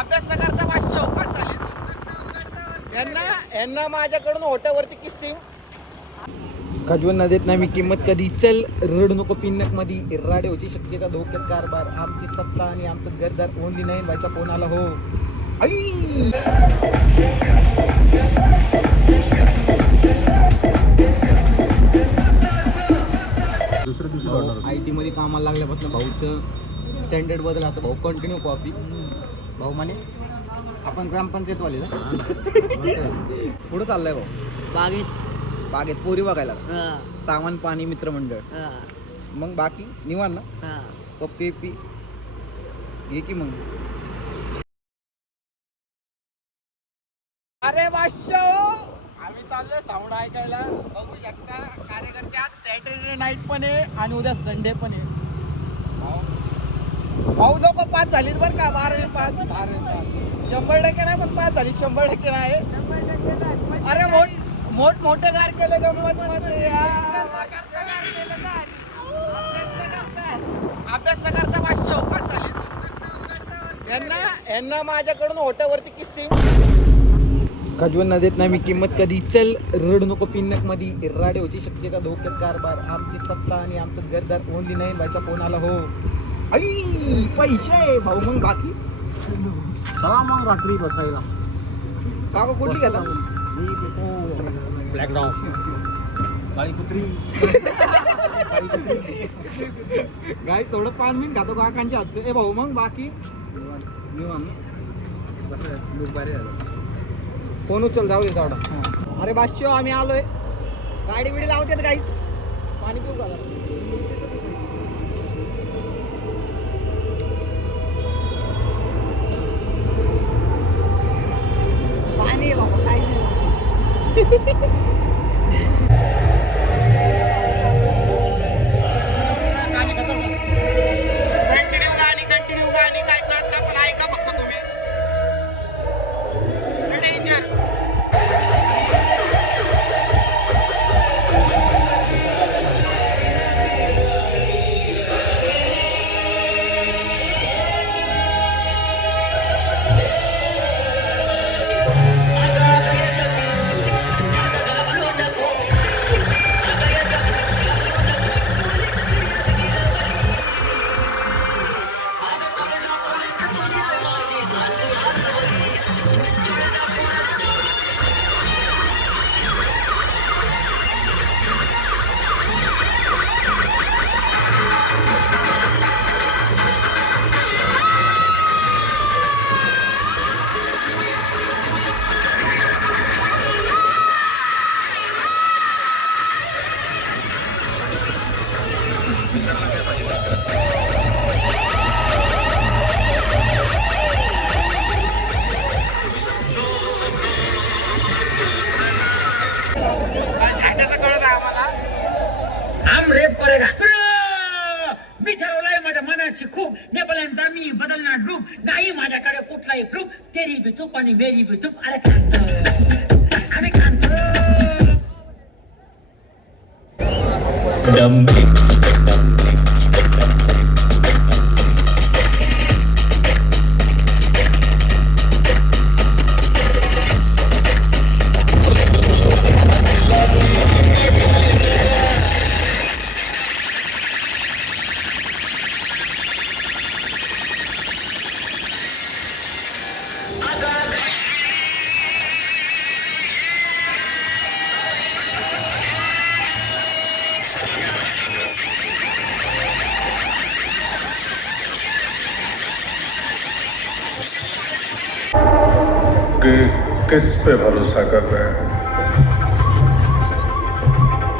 अभ्यास न करता 500 उपाट झाले. यांना माझ्याकडून ओट्यावरती किस्सिंग. खजवून न देत नाही मी किंमत कधी. चल रडू नको पिन्नक मध्ये. इर्राडे होती शक्यता धोक्यात कारभार. आमची सत्ता आणि आमचं घरदार ओनली नाही व्हायचा फोन आला हो. आई दुसऱ्या दिवशी आय टी मध्ये कामाला लागल्यापासून भाऊचं स्टँडर्ड बदल आता. भाऊ कंटिन्यू कॉपी. भाऊ म्हणे आपण ग्रामपंचायतवाले ना. पुढे चाललाय भाऊ बागेत पोरी बघायला. सामान पाणी मित्रमंडळ. मग बाकी निवान ना. पप्पी पी घे की मग. अरे वाश्य आम्ही चाललोय साऊंड ऐकायला. बघू शकता कार्यकर्ते. आज सॅटर्डे नाईट पण आहे आणि उद्या संडे पण आहे. भाऊ लोक 5 झालीत बरं का. 12 पास 100% नाही पण 5 झाली. 100% नाही. अरे मोठे कार केले गंमत मध्ये. अभ्यास न करता 500 उपाट झाली. यांना माझ्याकडून ओट्यावरती किस्सिंग. खजवून न देत नाही मी किंमत कधी. चल रडू नको पिन्नक मध्ये. इर्राडे होती शक्यता धोक्यात कारभार. आमची सत्ता आणि आमचं घरदार ओनली नाही व्हायचा फोन आला हो. आई पैसे भाऊ. मग बाकी चला मग रात्री बसायला. काका कुठली घेता. मी घेतो ब्लॅक डॉग. काळी कुत्री. गाय थोडं पान बिन खातो काकांच्या हातचं. ए भाऊ मग बाकी फोन उचल जाऊ दे तेवढा. अरे बादशिव आम्ही आलोय. गाडी बिडी लावतात गाईच. पाणी पिऊ का. पाणी बाबा काय नाही. कंटिन्यू गाणी काय कळत नाही पण ऐका फक्त तुम्ही. मी ठरवलंय माझ्या मनाची खूप. नेपाळ्यांचा मी बदलणार रूप. नाही माझ्याकडे कुठलाही प्रूफ. तेरी भी चूप आणि मेरी भी चूप. अरे खांतो आम्ही खांतो. किस पे भरोसा कर रहे हैं.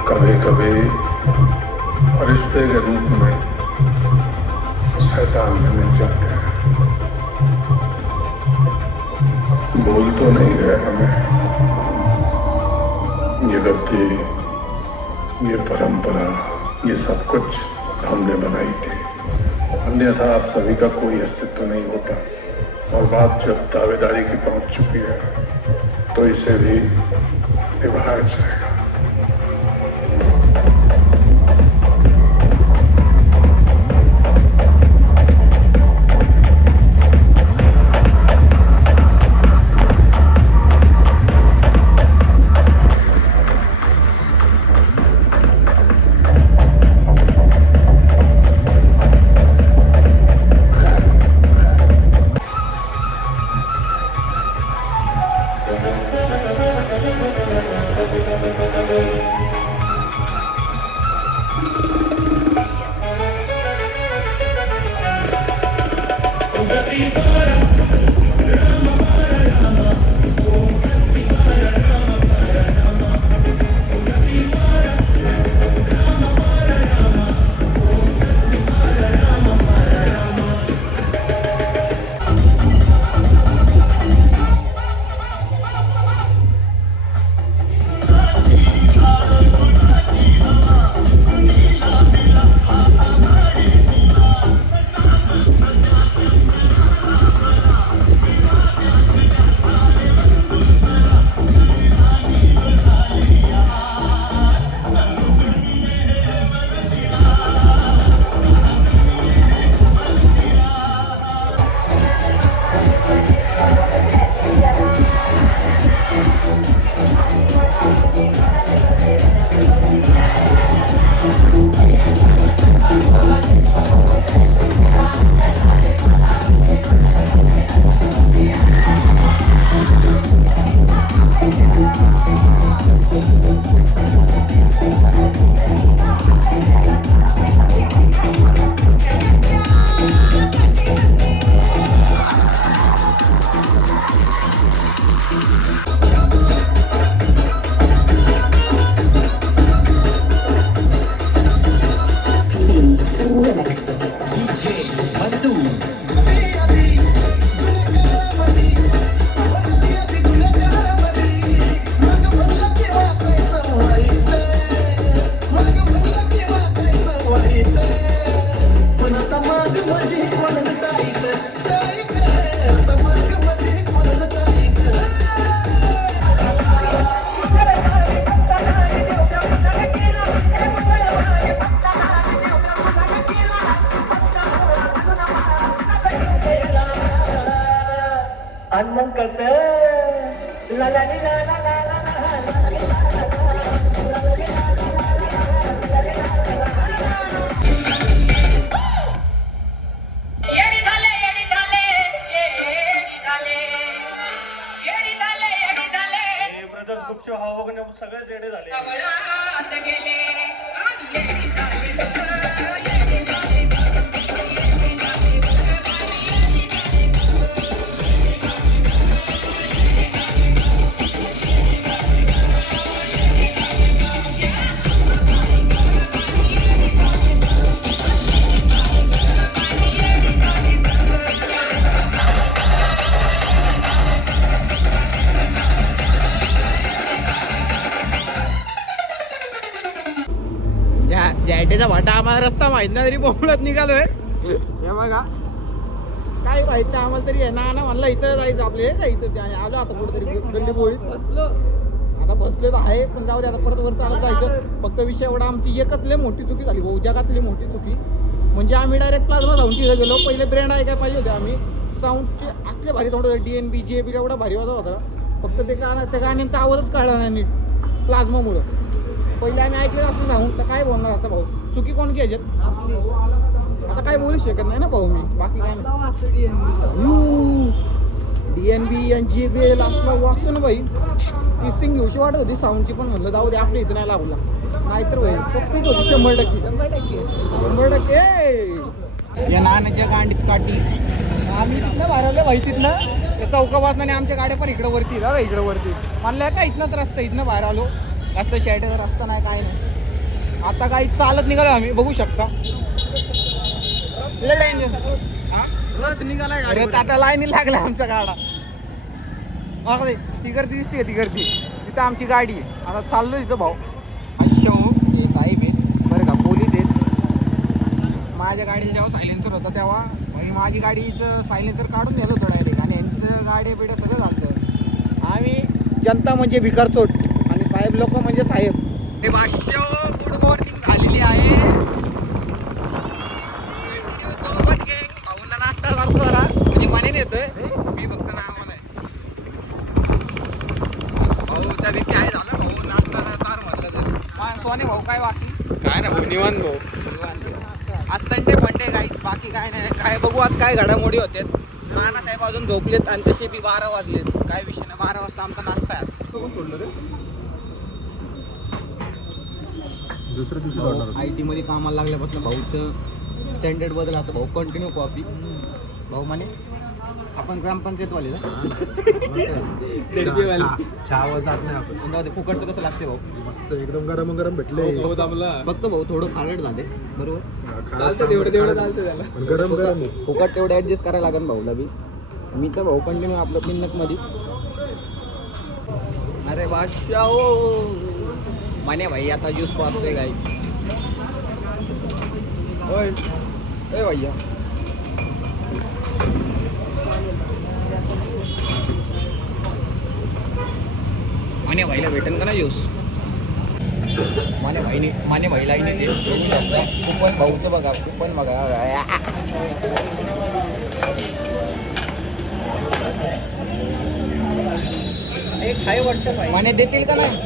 कभी कभी फरिश्ते के रूप में शैतान में मिल जाते हैं. भूल तो नहीं गए हमें. ये गद्दी, ये परंपरा, ये सब कुछ हमने बनाई थी. अन्यथा आप सभी का कोई अस्तित्व नहीं होता. और बात जब दावेदारी की पहुंच चुकी है तो इसे भी निभाया जाएगा. आणि मग कसं ला ला ली ला ला ला ला येडी झाले येडी झाले येडी झाले येडी झाले येडी झाले ब्रदर्स ग्रुपचे भाऊ वगैरे सगळेच येडे झाले. कवळात गेले आणि येडी झाले येडी झाले जॅटेचा वाटा आम्हाला रस्ता माहित नाही तरी बोंबलत निघालोय. हे बघा काय माहित नाही आम्हाला तरी ना ना म्हणलं इथं जायचं आपले का इथं आणि आलो आता कुठेतरी गल्ली बोळीत बसलो. आता बसले तर आहे पण जाऊ दे आता परत वर चालत जायचं. फक्त विषय एवढा आमची एकच लय मोठी चुकी झाली भाऊ जगातली मोठी चुकी म्हणजे आम्ही डायरेक्ट प्लाझ्मा जाऊन तिथे गेलो. पहिले ब्रँड आहे काय पाहिजे होते आम्ही साऊंडचे असले भारी साऊंड होते DNB JB एवढा भारी वाजत होता. फक्त ते त्या गाण्यांचा आवाजच काढला नाही नीट प्लाझ्मामुळं. पहिले आम्ही ऐकलं असं सांगून तर काय बोलणार आता भाऊ चुकी कोणची याच्यात आपली. आता काय बोलू शकत नाही ना भाऊ मी बाकी काय नाही. DNB आणि JB लास्टला वाचतो ना भाई किसिंग घेऊशी वाटत होती साऊंडची पण म्हणलं जाऊ दे आपल्या इथं नाही लागला नाहीतर भाई पप्पीच होती 100% या नाण्याच्या गांडीत काठी आम्ही तिथनं भरवलं भाई तिथनं चौकापासून आणि आमच्या गाड्या पण इकडं वरती दादा इकडं वरती म्हणलं का इथनंच रस्ता इथनं बाहेर आलो. जास्त शॅटेचा रस्ता नाही काय नाही. आता काही चालत निघालो आम्ही बघू शकता निघालाय गाडी आता लाईनी लागल्या आमच्या गाडा. ती गर्दी दिसते ती गर्दी तिथं आमची गाडी आहे. आता चाललो तिथं भाऊ अश्यो हे साहेब आहेत बरं का पोलीस आहेत. माझ्या गाडीला जेव्हा सायलेन्सर होता तेव्हा म्हणजे माझी गाडीचं सायलेन्सर काढून नेलं होतं डायरेक्ट आणि यांचं गाडी बिड्या सगळं झालं. आम्ही जनता म्हणजे भिकार चोट आणि साहेब लोक म्हणजे साहेब. हे भाष्य गुड मॉर्निंग झालेली आहे. सोबत गेंग भाऊंना नाश्ता करतो जरा म्हणजे माने येतोय मी फक्त नावाला आहे. भाऊचा बी काय झालं भाऊ नाश्ता चार म्हटलं तर सोने भाऊ काय बाकी काय ना भाऊ निवांत भाऊ. आज संडे फंडे काही बाकी काय नाही काय बघू आज काय घडामोडी होते. नानासाहेब अजून झोपलेत आणि तसे बी 12 वाजलेत काय विषय नाही. 12 वाजता आमचा नाश्ता आहे आज. दुसऱ्या दिवशी IT मध्ये कामाला लागल्यापासून भाऊचं स्टँडर्ड बदल आता भाऊ कंटिन्यू कॉपी. भाऊ म्हणे आपण ग्रामपंचायतवाले ना चहा जात नाही आपण. फुकटचं कसं लागते भाऊ मस्त एकदम गरम गरम भेटले. फक्त भाऊ थोडं खारट झाले बरोबर चालतं तेवढं चालतं त्याला गरम गरम फुकट तेवढं ॲडजस्ट करायला लागेल भाऊला बी. मी तर भाऊ कंटिन्यू आपलं पिन्नकमध्ये. अरे बादशाह हो माने भाई आता ज्यूस पाहतोय गाई होय ए भैया माने भाईला भेटेल का ना ज्यूस. माने भाईला कुपन भाऊचं बघा कुपन बघा काय वाटतं माने देतील का नाही.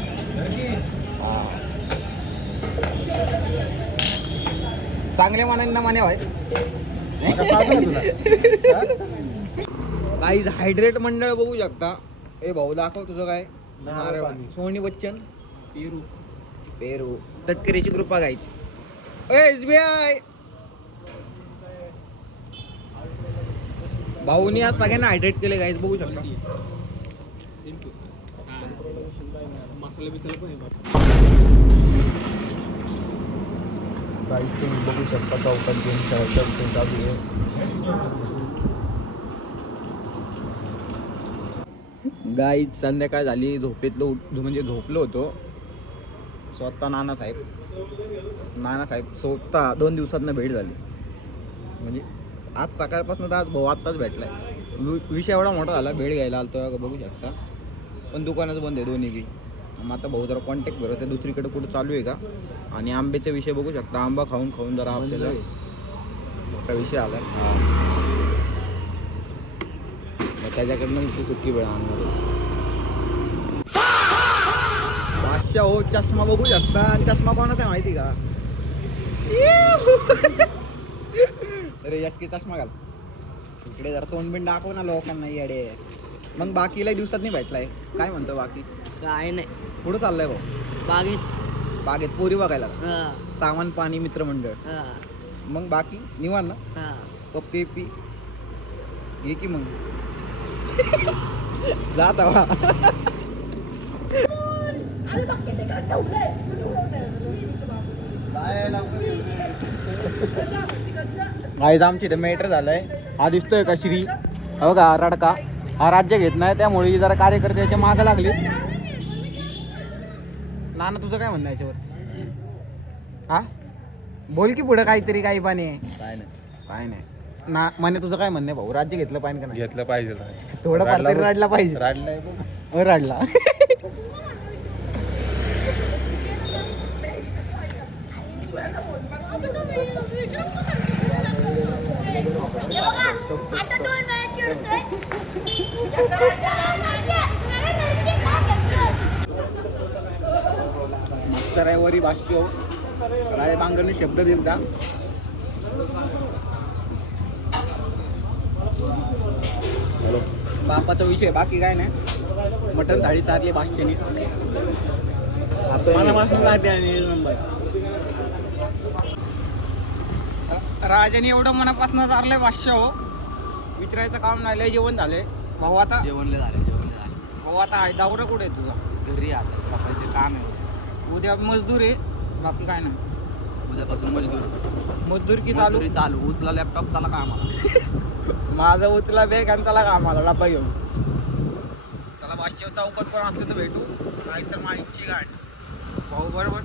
चांगल्या मानांना माने भाई गाईज हायड्रेट मंडळ बघू शकता. ए भाऊ दाखव तुझं काय सोनी बच्चन पेरू तटकरेची कृपा गाईच. SBI भाऊनी आज सगळ्यांना हायड्रेट केले गाईज बघू शकता. मसाले बिसाले पण येतात. गाईज तुम्ही बघू शकता चौकात गेम खेळायचा विषय चालू आहे. गाईज संध्याकाळ झाली, म्हणजे झोपलो होतो. स्वतः नानासाहेब स्वतः 2 दिवसातनं भेट झाली. म्हणजे आज सकाळपासून तर आज भाऊ आत्ताच भेटलाय. विषय एवढा मोठा झाला, भेट घ्यायला आलतो बघू शकता. पण दुकानच बंद आहे दोन्ही बी. मग आता भाऊ जरा कॉन्टॅक्ट भरत आहे दुसरीकडे कुठं चालू आहे का. आणि आंब्याचा विषय बघू शकता, आंबा खाऊन जरा आपल्याला मोठा विषय आला. मग त्याच्याकडनं ती सुट्टी वेळ आणणार. बादशाह हो, चष्मा बघू शकता. आणि चष्मा कोणाचा आहे माहिती का? अरे यश की चष्मा घाल इकडे, जरा तोंड बिंड दाखव ना लोकांना येडे. मग बाकीला दिवसात नाही भेटलाय, काय म्हणतो बाकी? काय नाही, पुढं चाललंय भाऊ? बागेत पोरी बघायला, सामान पाणी मित्रमंडळ. मग बाकी निवांत ना? पप्पी पी घे की मग. जात हवा. गाईज आमची इथे मॅटर झालंय. हा दिसतोय का श्री, हो का रडका, हा राज्य घेत नाही, त्यामुळे जरा कार्यकर्त्याच्या मागं लागली. नाना तुझं काय म्हणणं याच्यावरती? हा बोल की पुढं काहीतरी, काही पाणी. काय नाही ना म्हणे, तुझं काय म्हणणं भाऊ? राज्य घेतलं पाहिजे का नाही? घेतलं पाहिजे. थोडं फार तरी रडला पाहिजे. रडला. मस्त रविवारी भाष्य राजे बांगरने शब्द दिलता. बापाचा विषय बाकी काय नाही. मटण थाळी चारली भाष्याने. राजाने एवढं मनापासून चारलंय भाष्य हो, विचारायचं काम नाही. लय जेवण झालंय भाऊ. आता जेवणले झाले भाऊ आता दावरा कुठे आहे तुझा? घरी आता बापायचे काम आहे. उद्या मजदूर आहे, बाकी काय नाही. उद्यापासून मजदूर की चालू उचला लॅपटॉप चाला का आम्हाला? माझा उचला बॅग आणि त्याला कामाला डब्बा घेऊन. त्याला भाष्य चौकात कोण असले तर भेटू, नाहीतर माईकची गाडी भाऊ. बरोबर.